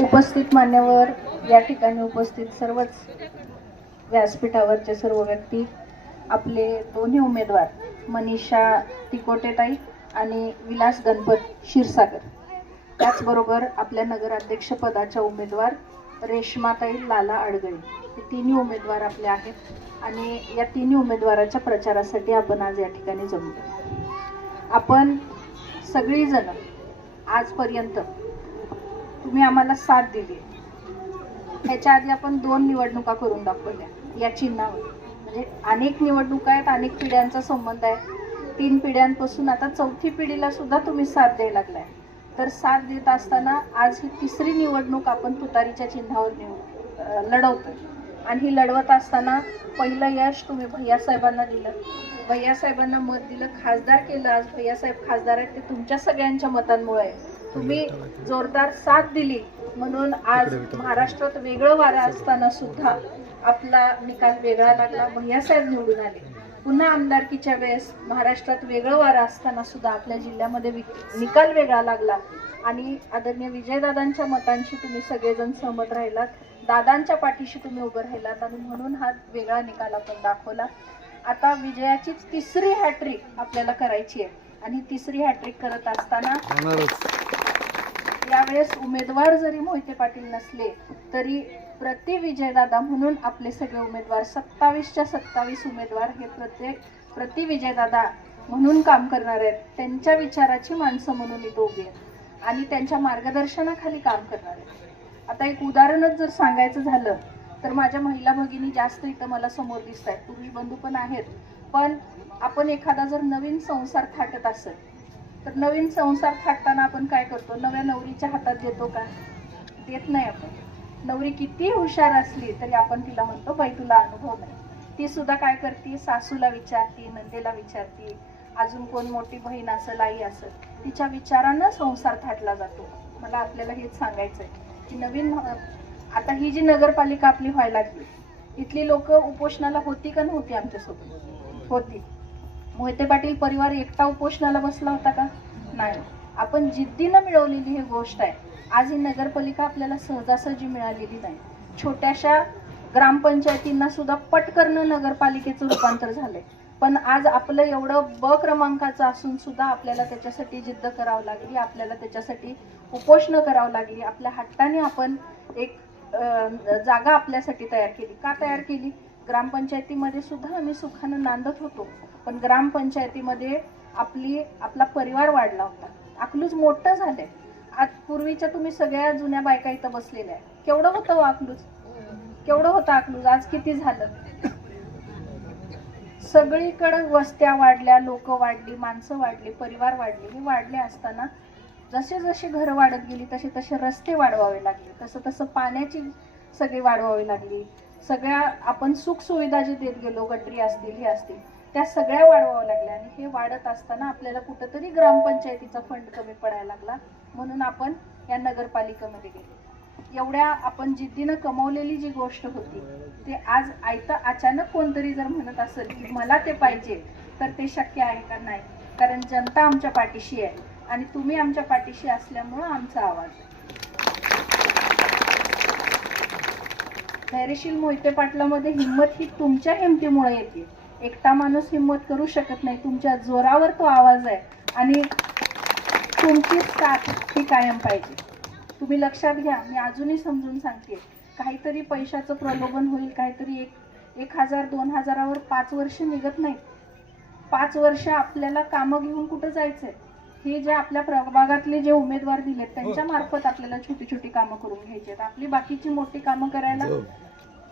उपस्थित मान्यवर या ठिकाणी उपस्थित सर्वच व्यासपीठावरचे सर्व व्यक्ती आपले दोन्ही उमेदवार मनीषा तिकोटेताई आणि विलास गणपत क्षीरसागर. त्याचबरोबर आपल्या नगराध्यक्षपदाच्या उमेदवार रेश्माताई लाला अडगळे हे तिन्ही उमेदवार आपले आहेत आणि या तिन्ही उमेदवाराच्या प्रचारासाठी आपण आज या ठिकाणी जमलो. आपण सगळीजण आजपर्यंत तुम्ही आम्हाला साथ दिली. ह्याच्या आधी आपण दोन निवडणुका करून दाखवल्या. या चिन्हावर. म्हणजे अनेक निवडणुका आहेत अनेक पिढ्यांचा संबंध आहे. तीन पिढ्यांपासून आता चौथी पिढीला सुद्धा तुम्ही साथ द्यायला लागलाय. तर साथ देत असताना आज ही तिसरी निवडणूक आपण तुतारीच्या चिन्हावर निवड लढवतोय. आणि ही लढवत असताना पहिलं यश तुम्ही भैयासाहेबांना दिलं. भैयासाहेबांना मत दिलं खासदार केलं. आज भैयासाहेब खासदार आहेत ते तुमच्या सगळ्यांच्या मतांमुळे आहे. तुम्ही जोरदार साथ दिली. म्हणून आज महाराष्ट्रात वेगळं वारं असताना सुद्धा आपला निकाल वेगळा लागला. भैयासाहेब निवडून आले. पुन्हा आमदारकीच्या वेळेस महाराष्ट्रात वेगळं वारं असताना सुद्धा आपल्या जिल्ह्यामध्ये निकाल वेगळा लागला. आणि आदरणीय विजयदादांच्या मतांशी तुम्ही सगळेजण सहमत राहिलात. दादांच्या पाठीशी तुम्ही उभं राहिलात आणि म्हणून हा वेगळा निकाल आपण दाखवला. आता विजयाचीच तिसरी हॅट्रिक आपल्याला करायची आहे. आणि तिसरी हॅट्रिक करत असताना यावेळेस उमेदवार जरी मोहिते पाटील नसले तरी प्रति विजयदादा म्हणून आपले सगळे उमेदवार सत्तावीसच्या सत्तावीस उमेदवार हे प्रत्येक प्रति विजयदादा म्हणून काम करणार आहेत. त्यांच्या विचाराची माणसं म्हणून इथं उभी आहेत. आणि त्यांच्या मार्गदर्शनाखाली काम करणार आहेत. आता एक उदाहरणच जर सांगायचं झालं तर माझ्या महिला भगिनी जास्त इथं मला समोर दिसत आहेत पुरुष बंधू पण आहेत. पण आपण एखादा जर नवीन संसार थाटत असेल तर नवीन संसार थाटताना आपण काय करतो? नव्या नवरीच्या हातात देतो का? देत नाही आपण. नवरी किती हुशार असली तरी आपण तिला म्हणतो बाई तुला अनुभव नाही. ती सुद्धा काय करते? सासूला विचारते नंदेला विचारते अजून कोण मोठी बहीण असेल आई असेल? तिच्या विचारानं संसार थाटला जातो. मला आपल्याला हेच सांगायचं आहे की नवीन आता ही जी नगरपालिका आपली व्हायला लागली इथली लोक उपोषणाला होती का नव्हती आमच्यासोबत? होती. मोहिते पाटील परिवार एकटा उपोषणाला बसला होता का? नाही. आपण जिद्दीनं मिळवलेली ही गोष्ट आहे. आज ही नगरपालिका आपल्याला सहजासहजी मिळालेली नाही. छोट्याशा ग्रामपंचायतींना सुद्धा पटकरनं नगरपालिकेचं रूपांतर झालंय. पण आज आपलं एवढं ब क्रमांकाचं असून सुद्धा आपल्याला त्याच्यासाठी जिद्द करावं लागली आपल्याला त्याच्यासाठी उपोषणं करावं लागली आपल्या हट्टाने आपण एक जागा आपल्यासाठी तयार केली. का तयार केली? ग्रामपंचायतीमध्ये सुद्धा आम्ही सुखानं नांदत होतो पण ग्रामपंचायतीमध्ये आपली आपला परिवार वाढला होता. अकलूज मोठं झालंय. आज पूर्वीच्या तुम्ही सगळ्या जुन्या बायका इथं बसलेल्या आहे केवढं होतं हो अकलूज? केवढं होतं अकलूज? आज किती झालं? सगळीकडं वस्त्या वाढल्या लोक वाढली माणसं वाढली परिवार वाढले हे वाढले असताना जसे जसे घरं वाढत गेली तसे तसे रस्ते वाढवावे लागले. तसं तसं पाण्याची सगळी वाढवावी लागली. सगळ्या आपण सुखसुविधा जे देत गेलो गटरी असतील हे असतील त्या सगळ्या वाढवाव्या लागल्या आणि हे वाढत असताना आपल्याला कुठंतरी ग्रामपंचायतीचा फंड कमी पडायला लागला म्हणून आपण या नगरपालिकेमध्ये गेलो. एवढ्या आपण जिद्दीनं कमवलेली जी गोष्ट होती ते आज आयतं अचानक कोणतरी जर म्हणत असेल की मला ते पाहिजे तर ते शक्य आहे का नाही? कारण जनता आमच्या पाठीशी आहे आणि तुम्ही आमच्या पाठीशी असल्यामुळं आमचा आवाज आहे. धैर्यशील मोहिते पाटलामध्ये हिंमत ही तुमच्या हिमतीमुळे येते. एकटा माणूस हिंमत करू शकत नाही. तुमच्या जोरावर तो आवाज आहे आणि तुमची साथ ही कायम पाहिजे. तुम्ही लक्षात घ्या मी अजूनही समजून सांगते. काहीतरी पैशाचं प्रलोभन होईल काहीतरी एक एक हजार दोन हजारावर पाच वर्ष निघत नाहीत. पाच वर्ष आपल्याला कामं घेऊन कुठं जायचंय? हे जे आपल्या प्रभागातले जे उमेदवार दिलेत त्यांच्या मार्फत आपल्याला छोटी छोटी कामं करून घ्यायची आहेत. आपली बाकीची मोठी कामं करायला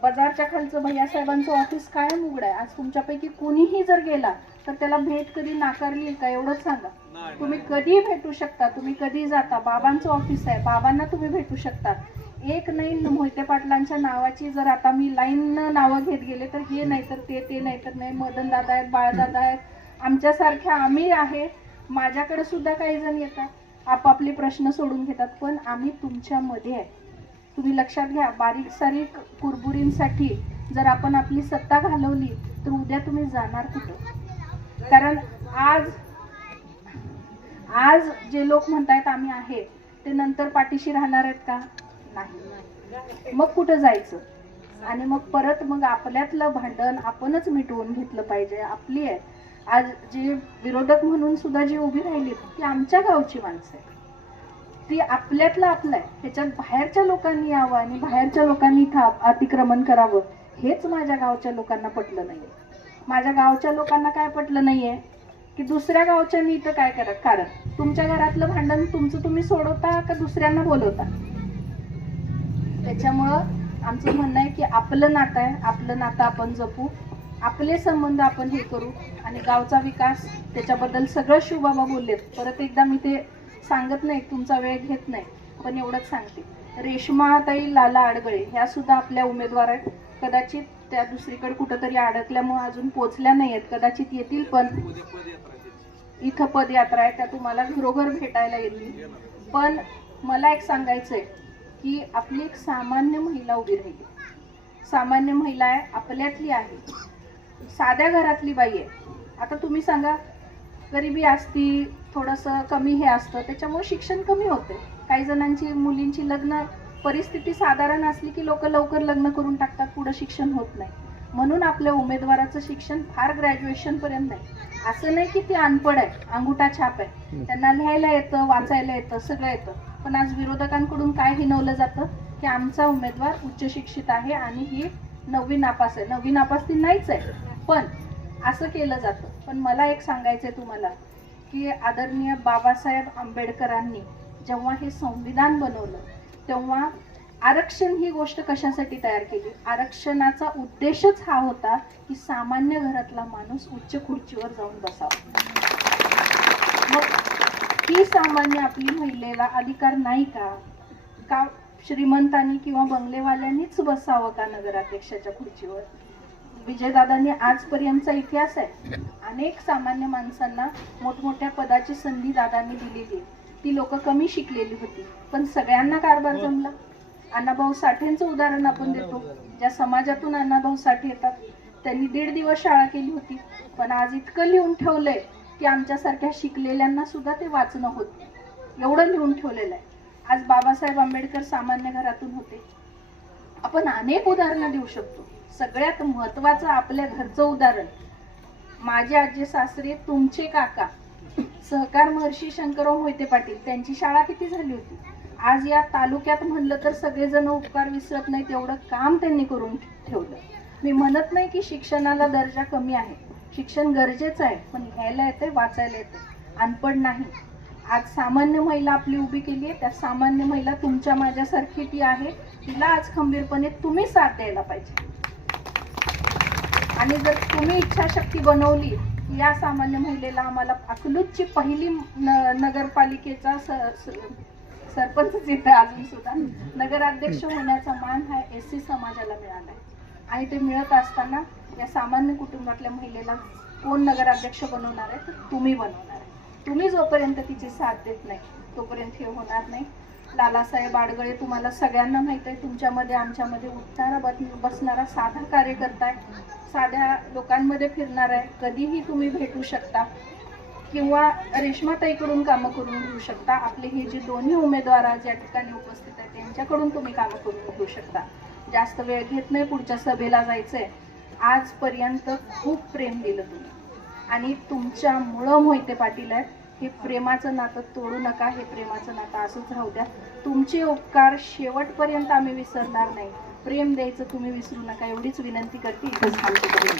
बाजारच्या खालचं भैयासाहेबांचं ऑफिस कायम उघड आहे. आज तुमच्यापैकी कोणीही जर गेला तर त्याला भेट कधी नाकारली का? एवढंच सांगा. तुम्ही कधी भेटू शकता? तुम्ही कधी जाता? बाबांचं ऑफिस आहे. बाबांना तुम्ही भेटू शकता. एक नाही मोहिते पाटलांच्या नावाची जर आता मी लाईन नावं घेत गेले तर हे नाही तर ते ते नाही तर नाही. मदन दादा आहेत बाळदादा आहेत. आमच्यासारख्या आम्ही आहे. माझ्याकडे सुद्धा काही जण येतात. आपापले प्रश्न सोडून घेतात. पण आम्ही तुमच्यामध्ये आहे. तुम्ही लक्षात घ्या बारीक सारीक कुरबुरींसाठी जर आपण आपली सत्ता घालवली तर उद्या तुम्ही जाणार कुठं? कारण आज आज जे लोक म्हणतायत आम्ही आहेत ते नंतर पाठीशी राहणार आहेत का? नाही. मग कुठं जायचं? आणि मग परत मग आपल्यातलं भांडण आपणच मिटवून घेतलं पाहिजे. आपली आहे. आज जी विरोधक म्हणून सुद्धा जी उभी राहिली ती आमच्या गावची माणसं आहे ती आपल्यातलं आपलं आहे. ह्याच्यात बाहेरच्या लोकांनी यावं आणि बाहेरच्या लोकांनी इथं अतिक्रमण करावं हेच माझ्या गावच्या लोकांना पटलं नाही माझ्या गावच्या लोकांना काय पटलं नाहीये? की दुसऱ्या गावच्यांनी इथं काय करत? कारण तुमच्या घरातलं भांडण तुमचं तुम्ही सोडवता का दुसऱ्यांना बोलवता? त्याच्यामुळं आमचं म्हणणं आहे की आपलं नातं आहे आपलं नातं आपण जपू आपले संबंध आपण हे करू आणि गावचा विकास त्याच्याबद्दल सगळं शिवबाबा बोललेत. परत एकदा मी ते सांगत नाही तुमचा वेळ घेत नाही पण एवढंच सांगते. रेश्माताई लाला आडगळे ह्या सुद्धा आपल्या उमेदवार आहेत. कदाचित त्या दुसरीकडे कुठंतरी अडकल्यामुळे अजून पोचल्या नाही आहेत कदाचित येतील पण इथं पदयात्रा आहे त्या तुम्हाला घरोघर भेटायला येतील. पण मला एक सांगायचं आहे की आपली एक सामान्य महिला उभी राहिली. सामान्य महिला आहे आपल्यातली आहे. साध्या घरातली बाई आहे. आता तुम्ही सांगा गरिबी असती थोडंसं कमी हे असतं त्याच्यामुळे शिक्षण कमी होते काही जणांची मुलींची लग्न परिस्थिती साधारण असली की लोक लवकर लग्न करून टाकतात पुढं शिक्षण होत नाही. म्हणून आपल्या उमेदवाराचं शिक्षण फार ग्रॅज्युएशन पर्यंत नाही. असं नाही की ते अनपड आहे अंगुठा छाप आहे. त्यांना लिहायला येतं वाचायला येतं सगळं येतं. पण आज विरोधकांकडून काय हिनवलं जातं? की आमचा उमेदवार उच्च शिक्षित आहे आणि ही नववी नापास आहे. नववी नापास ती नाहीच आहे. पण असं केलं जातं. पण मला एक सांगायचं आहे तुम्हाला की आदरणीय बाबासाहेब आंबेडकरांनी जेव्हा हे संविधान बनवलं तेव्हा आरक्षण ही गोष्ट कशासाठी तयार केली? आरक्षणाचा उद्देशच हा होता की सामान्य घरातला माणूस उच्च खुर्चीवर जाऊन बसावा. मग ही सामान्य आपली महिलेला अधिकार नाही का? का श्रीमंतांनी किंवा बंगलेवाल्यांनीच बसावं का नगराध्यक्षाच्या खुर्चीवर? विजयदादांनी आजपर्यंतचा इतिहास आहे. अनेक सामान्य माणसांना मोठमोठ्या पदाची संधी दादांनी दिलेली आहे. ती लोक कमी शिकलेली होती. पण सगळ्यांना कारभार जमला. अण्णाभाऊ साठेंचं उदाहरण आपण देतो. ज्या समाजातून अण्णाभाऊ साठे येतात त्यांनी दीड दिवस शाळा केली होती. पण आज इतकं लिहून ठेवलंय की आमच्यासारख्या शिकलेल्यांना सुद्धा ते वाचणं होत. एवढं लिहून ठेवलेलं आहे. आज बाबासाहेब आंबेडकर सामान्य घरातून होते. आपण अनेक उदाहरणं देऊ शकतो. सगळ्यात महत्वाचं आपल्या घरचं उदाहरण. माझे आजी सासरे तुमचे काका सहकार महर्षी शंकरराव मोहिते पाटील त्यांची शाळा किती झाली होती? आज या तालुक्यात म्हणलं तर सगळेजण उपकार विसरत नाहीत एवढं काम त्यांनी करून ठेवलं. मी म्हणत नाही की शिक्षणाला दर्जा कमी आहे. शिक्षण गरजेचं आहे पण लिहायला येते वाचायला येते अनपड नाही. आज सामान्य महिला आपली उभी केली आहे त्या सामान्य महिला तुमच्या माझ्यासारखी ती आहे तिला आज खंबीरपणे तुम्ही साथ द्यायला पाहिजे. आणि जर तुम्ही इच्छाशक्ती बनवली या सामान्य महिलेला आम्हाला अकलूजची पहिली न- नगरपालिकेचा स- स- सरपंचच इथं अजून सुद्धा नगराध्यक्ष होण्याचा मान हा एस सी समाजाला मिळाला आहे आणि ते मिळत असताना या सामान्य कुटुंबातल्या महिलेला कोण नगराध्यक्ष बनवणार आहे तर तुम्ही बनवणार आहे. तुम्ही जोपर्यंत तिची साथ देत नाही तोपर्यंत हे होणार नाही. लालासाहेब आडगळे तुम्हाला सगळ्यांना माहीत आहे. तुमच्यामध्ये आमच्यामध्ये उठणारा बस- बसणारा साधा कार्यकर्ता आहे. साध्या लोकांमध्ये फिरणार आहे. कधीही तुम्ही भेटू शकता. किंवा रेश्माताईकडून कामं करून घेऊ शकता. आपले हे जे दोन्ही उमेदवार आज या ठिकाणी उपस्थित आहेत त्यांच्याकडून तुम्ही कामं करून घेऊ शकता. जास्त वेळ घेत नाही पुढच्या सभेला जायचं आहे आजपर्यंत खूप प्रेम दिलं तुम्ही. आणि तुमच्यामुळं मोहिते पाटील आहेत. हे प्रेमाचं नातं तोडू नका हे प्रेमाचं नातं असंच राहू द्या. तुमचे उपकार शेवटपर्यंत आम्ही विसरणार नाही. प्रेम द्यायचं तुम्ही विसरू नका एवढीच विनंती करते. इथंच थांबते.